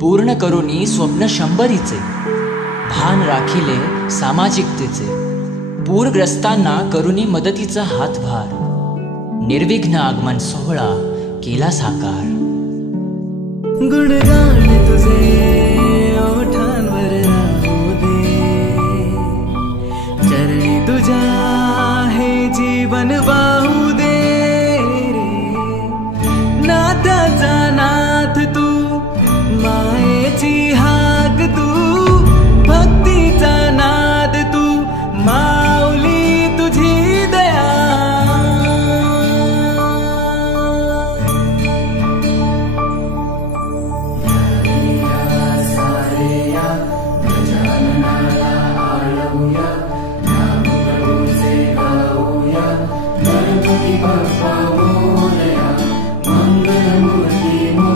पूर्ण करुनी स्वप्न शंभरीचे, भान राखिले सामाजिकतेचे, पूरग्रस्तांना करुनी मदतीचा हातभार, निर्विघ्न आगमन सोहळा केला साकार।